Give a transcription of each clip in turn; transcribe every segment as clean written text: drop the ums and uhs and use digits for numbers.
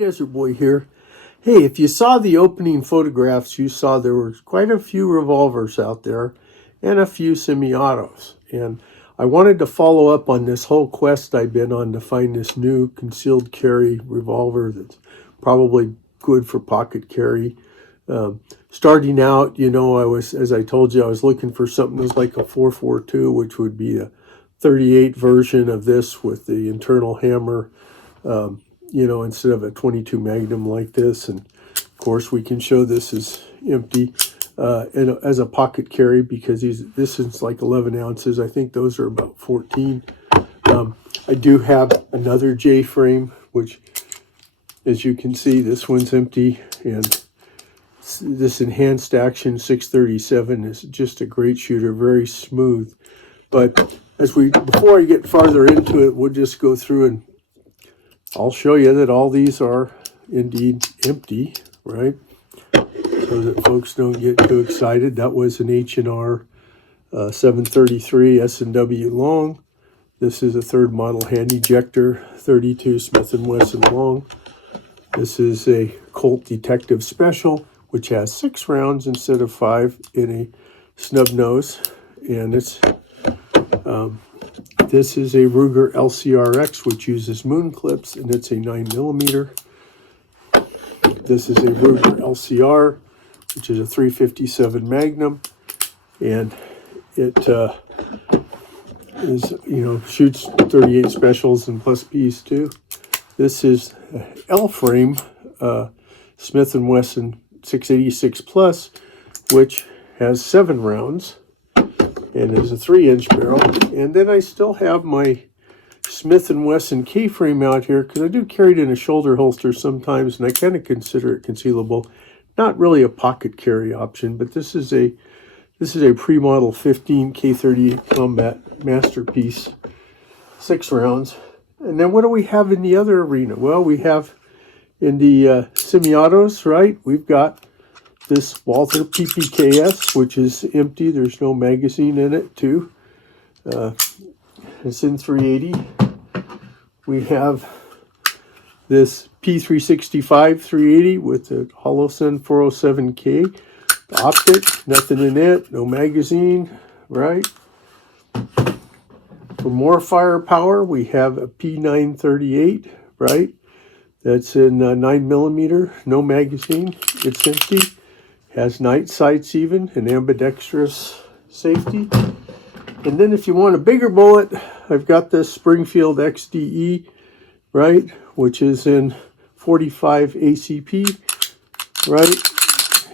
Desert Boy here. Hey, if you saw the opening photographs, you saw there were quite a few revolvers out there and a few semi-autos. And I wanted to follow up on this whole quest I've been on to find this new concealed carry revolver that's probably good for pocket carry. Starting out, as I told you, I was looking for something that was like a 442, which would be a 38 version of this with the internal hammer, instead of a 22 Magnum like this. And of course, we can show this is empty and as a pocket carry because this is like 11 ounces. I think those are about 14. I do have another J-frame, which, as you can see, this one's empty. And this enhanced action 637 is just a great shooter, very smooth. But before I get farther into it, we'll just go through and I'll show you that all these are indeed empty, right? So that folks don't get too excited. That was an H&R 733 S&W Long. This is a third model hand ejector, 32 Smith & Wesson Long. This is a Colt Detective Special, which has 6 rounds instead of 5 in a snub nose. And this is a Ruger LCRx, which uses moon clips, and it's a 9mm. This is a Ruger LCR, which is a 357 Magnum, and it shoots 38 specials and plus Bs too. This is L-frame Smith & Wesson 686 Plus, which has 7 rounds and is a 3-inch barrel. And then I still have my Smith & Wesson K-frame out here because I do carry it in a shoulder holster sometimes, and I kind of consider it concealable. Not really a pocket carry option, but this is a pre-model 15 K38 Combat Masterpiece, 6 rounds. And then what do we have in the other arena? Well, we have in the semi-autos, right? We've got this Walther PPKS, which is empty. There's no magazine in it, too. It's in 380. We have this P365 380 with the Holosun 407K. The optic, nothing in it, no magazine, right? For more firepower, we have a P938, right? That's in 9mm, no magazine. It's empty. Has night sights even, and ambidextrous safety. And then if you want a bigger bullet, I've got this Springfield XD-E, right, which is in 45 ACP, right?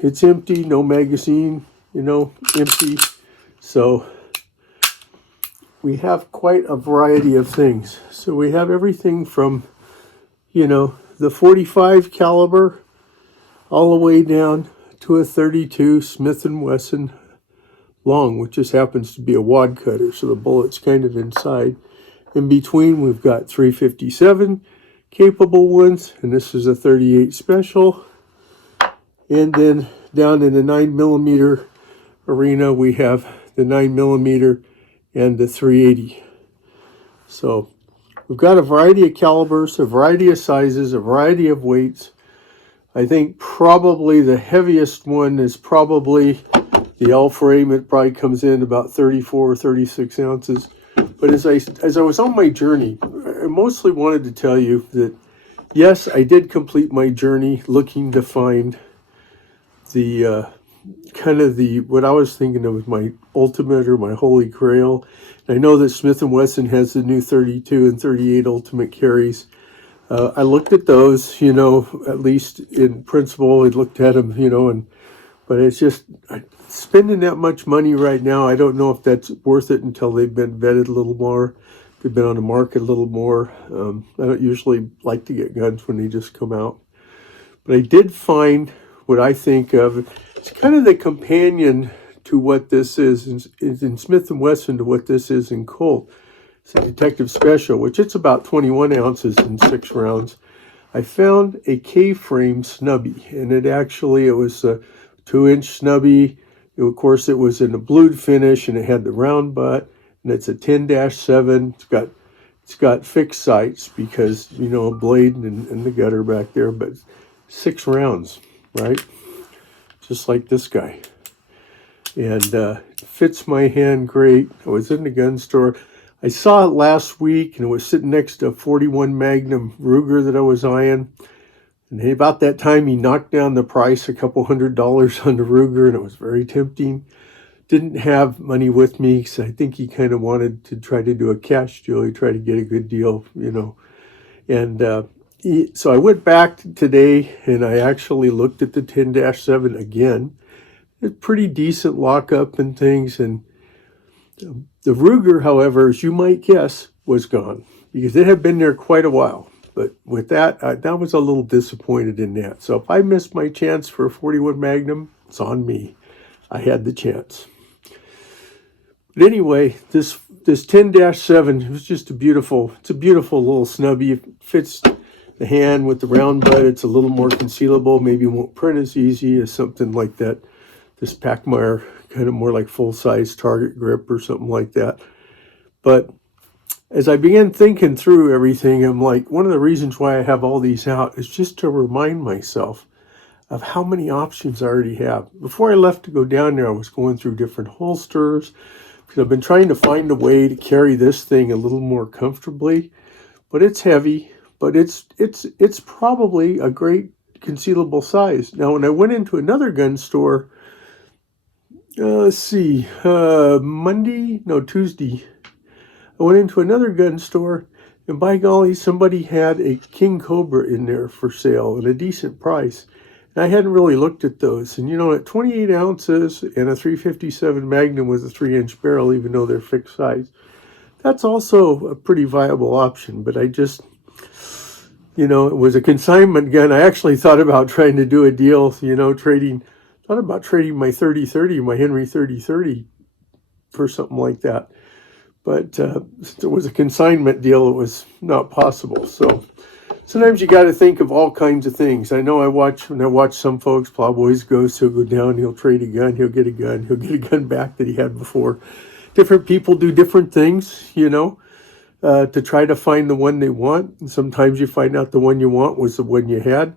It's empty, no magazine, empty. So we have quite a variety of things. So we have everything from, the 45 caliber all the way down to a 32 Smith & Wesson Long, which just happens to be a wad cutter, so the bullet's kind of inside. In between, we've got 357 capable ones, and this is a 38 Special. And then down in the 9mm arena, we have the 9mm and the 380. So we've got a variety of calibers, a variety of sizes, a variety of weights. I think probably the heaviest one is probably the L-frame. It probably comes in about 34 or 36 ounces. But as I was on my journey, I mostly wanted to tell you that, yes, I did complete my journey looking to find the what I was thinking of as my ultimate or my holy grail. And I know that Smith & Wesson has the new 32 and 38 ultimate carries. I looked at those, at least in principle. I looked at them, but it's just spending that much money right now. I don't know if that's worth it until they've been vetted a little more. They've been on the market a little more. I don't usually like to get guns when they just come out. But I did find what I think of, it's kind of the companion to what this is in Smith & Wesson to what this is in Colt. It's a Detective Special, which it's about 21 ounces and 6 rounds. I found a K-frame Snubbie, and it was a 2-inch Snubbie. Of course, it was in a blued finish, and it had the round butt, and it's a 10-7. It's got It's got fixed sights because, you know, a blade and the gutter back there, but 6 rounds, right? Just like this guy. And it fits my hand great. I was in the gun store. I saw it last week, and it was sitting next to a 41 Magnum Ruger that I was eyeing. And about that time, he knocked down the price a couple $100 on the Ruger, and it was very tempting. Didn't have money with me, so I think he kind of wanted to try to do a cash deal. He tried to get a good deal, you know. And so I went back today, and I actually looked at the 10-7 again. It's pretty decent lockup and things. And the Ruger, however, as you might guess, was gone because it had been there quite a while. But with that, I was a little disappointed in that. So if I missed my chance for a 41 Magnum, it's on me. I had the chance. But anyway, this 10-7 was just it's a beautiful little snubby. It fits the hand with the round butt. It's a little more concealable. Maybe won't print as easy as something like that. This Pachmayr, kind of more like full-size target grip or something like that. But as I began thinking through everything, I'm like, one of the reasons why I have all these out is just to remind myself of how many options I already have. Before I left to go down there, I was going through different holsters, because I've been trying to find a way to carry this thing a little more comfortably. But it's heavy, but it's probably a great concealable size. Now, when I went into another gun store, Tuesday, I went into another gun store, and by golly, somebody had a King Cobra in there for sale at a decent price. And I hadn't really looked at those. And, you know, at 28 ounces and a 357 Magnum with a 3-inch barrel, even though they're fixed size, that's also a pretty viable option. But I just, you know, it was a consignment gun. I actually thought about trying to do a deal, you know, thought about trading my 30-30, my Henry 30-30 for something like that. But there was a consignment deal. It was not possible. So sometimes you got to think of all kinds of things. I know when I watch some folks, Plowboys Ghost, he'll go down, he'll trade a gun, he'll get a gun back that he had before. Different people do different things, you know, to try to find the one they want. And sometimes you find out the one you want was the one you had.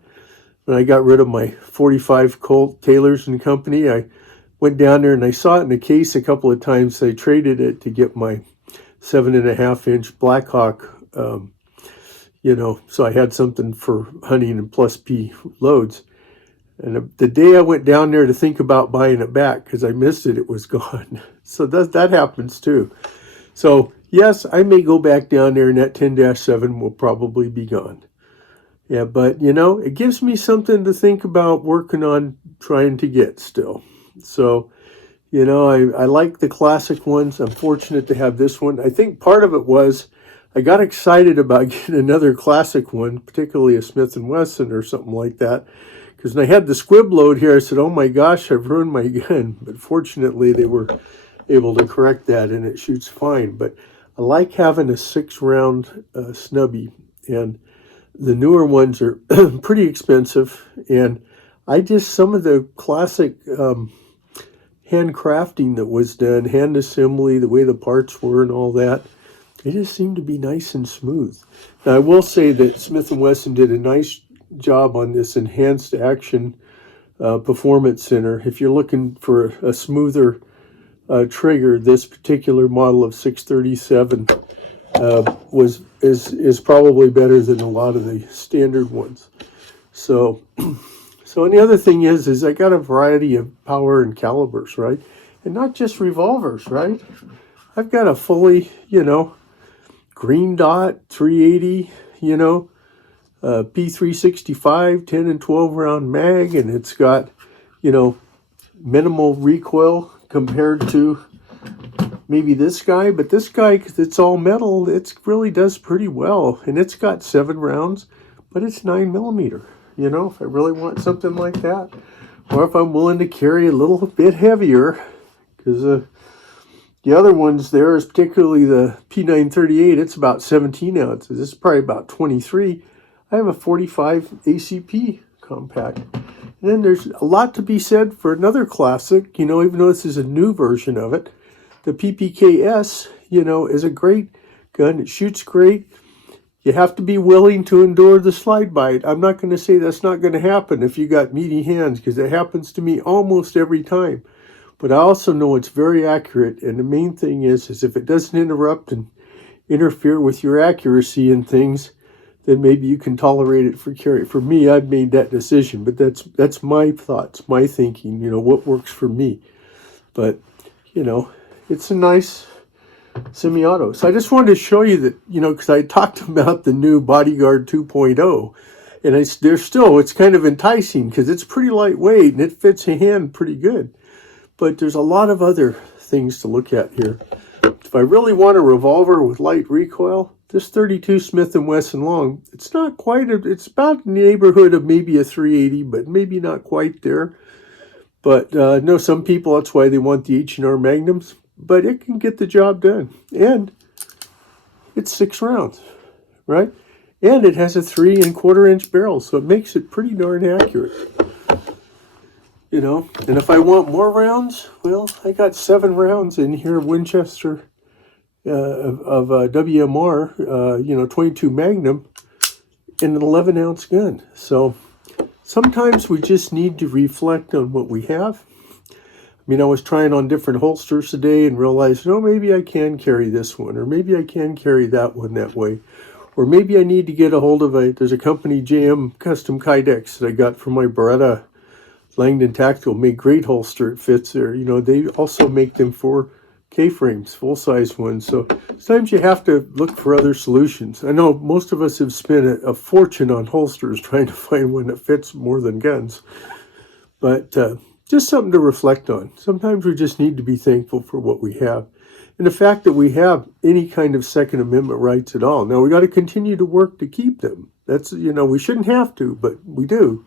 When I got rid of my 45 Colt Taylors and Company, I went down there and I saw it in a case a couple of times. I traded it to get my 7.5-inch Blackhawk, you know, so I had something for hunting and plus P loads. And the day I went down there to think about buying it back, because I missed it, it was gone. So that happens too. So yes, I may go back down there and that 10-7 will probably be gone. Yeah, but you know, it gives me something to think about working on trying to get still. So, you know, I like the classic ones. I'm fortunate to have this one. I think part of it was I got excited about getting another classic one, particularly a Smith & Wesson or something like that. Because when I had the squib load here, I said, oh my gosh, I've ruined my gun. But fortunately, they were able to correct that and it shoots fine. But I like having a 6-round Snubbie. And the newer ones are pretty expensive. And some of the classic handcrafting that was done, hand assembly, the way the parts were and all that, they just seem to be nice and smooth. Now, I will say that Smith & Wesson did a nice job on this enhanced action performance center. If you're looking for a smoother trigger, this particular model of 637 is probably better than a lot of the standard ones. So and the other thing is I got a variety of power and calibers, right? And not just revolvers, right? I've got a fully, you know, green dot 380, you know, P365 10 and 12 round mag, and it's got, you know, minimal recoil compared to maybe this guy, but this guy, because it's all metal, it really does pretty well. And it's got 7 rounds, but it's 9mm. You know, if I really want something like that, or if I'm willing to carry a little bit heavier, because the other ones there is particularly the P938, it's about 17 ounces. This is probably about 23. I have a 45 ACP compact. And then there's a lot to be said for another classic, you know, even though this is a new version of it. The PPK-S, you know, is a great gun. It shoots great. You have to be willing to endure the slide bite. I'm not going to say that's not going to happen if you got meaty hands, because it happens to me almost every time. But I also know it's very accurate, and the main thing is if it doesn't interrupt and interfere with your accuracy in things, then maybe you can tolerate it for carry. For me, I've made that decision, but that's my thoughts, my thinking, what works for me. But, it's a nice semi-auto. So I just wanted to show you that, because I talked about the new Bodyguard 2.0, and it's kind of enticing because it's pretty lightweight and it fits a hand pretty good. But there's a lot of other things to look at here. If I really want a revolver with light recoil, this 32 Smith & Wesson Long, it's not quite, it's about in the neighborhood of maybe a 380, but maybe not quite there. But no, some people, that's why they want the H&R Magnums. But it can get the job done. And it's 6 rounds, right? And it has a 3 1/4-inch barrel, so it makes it pretty darn accurate. And if I want more rounds, well, I got 7 rounds in here, Winchester of WMR, 22 Magnum, and an 11-ounce gun. So sometimes we just need to reflect on what we have. I was trying on different holsters today and realized, maybe I can carry this one, or maybe I can carry that one that way. Or maybe I need to get a hold of there's a company, JM Custom Kydex, that I got from my Beretta Langdon Tactical, made great holster. It fits there. They also make them for K-frames, full-size ones. So sometimes you have to look for other solutions. I know most of us have spent a fortune on holsters trying to find one that fits more than guns. But just something to reflect on. Sometimes we just need to be thankful for what we have. And the fact that we have any kind of Second Amendment rights at all. Now, we got to continue to work to keep them. That's, we shouldn't have to, but we do.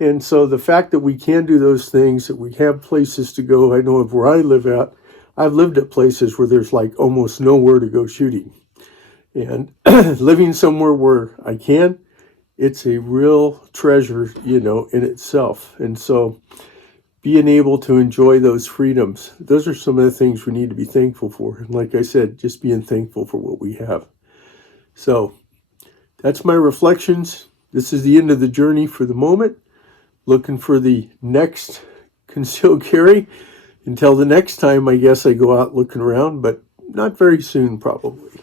And so the fact that we can do those things, that we have places to go, I know of where I live at, I've lived at places where there's like almost nowhere to go shooting. And living somewhere where I can, it's a real treasure, in itself. And so being able to enjoy those freedoms, those are some of the things we need to be thankful for. And like I said, just being thankful for what we have. So that's my reflections. This is the end of the journey for the moment. Looking for the next concealed carry. Until the next time, I guess I go out looking around, but not very soon probably.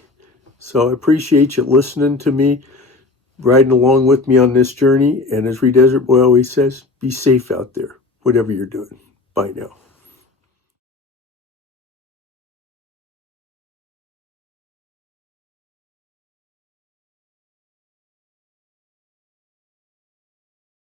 So I appreciate you listening to me, riding along with me on this journey. And as Desert Boy always says, be safe out there, whatever you're doing. Bye now.